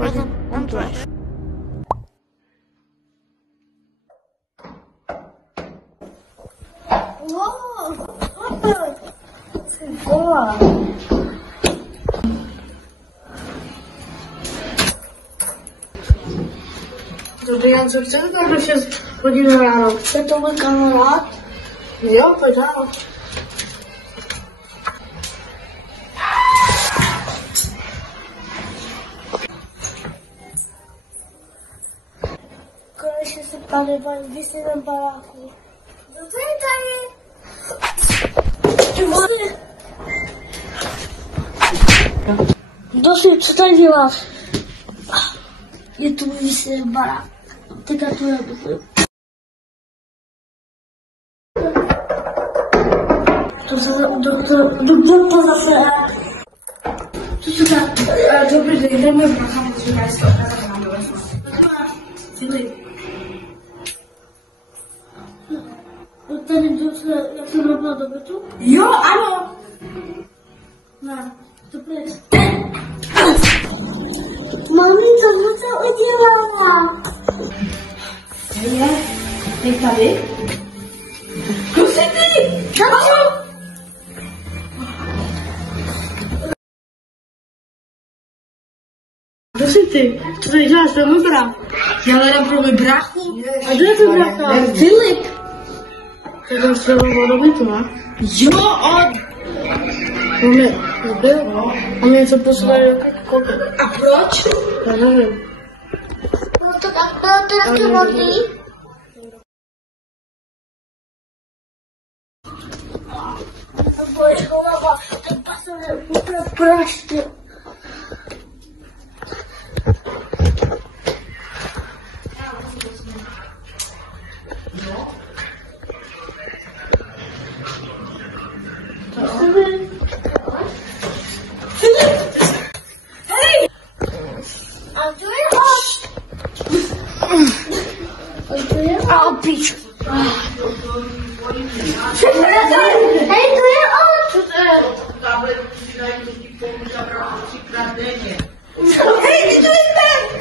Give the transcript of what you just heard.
On to jest. To ja co chcę, to się godziny rano. Chce to mój kamerad? Jo, powiedziałam. Koleś się sypany, wisi na baraku. Dotykaj! Wody! Dosyć, czytaj wyław. I tu wisi na baraku. Tyka tu ja dosyć. To poza serem. Dobry dzień, dajmy wracamy do Państwa. Jak to robiło do bytu? Jo, ano! No, to pryk. Mamita, no co udzielała? Jak dalej? Kusyty! Kamerzu! Kusyty, co to jest za nutra? Ja lerem próby brachu. A gdzie to bracha? Filip! Tego strzelowego do bytu, a? Jo, on! A mnie co posłuchają jak kogo? A proč? Ja nie wiem. No to tak, to jakie wody? Bo jest głowa, to pasuje proste. Hej! A tu jest oś! A opić! Hej, tu jest oś! Hej, tu jest ten!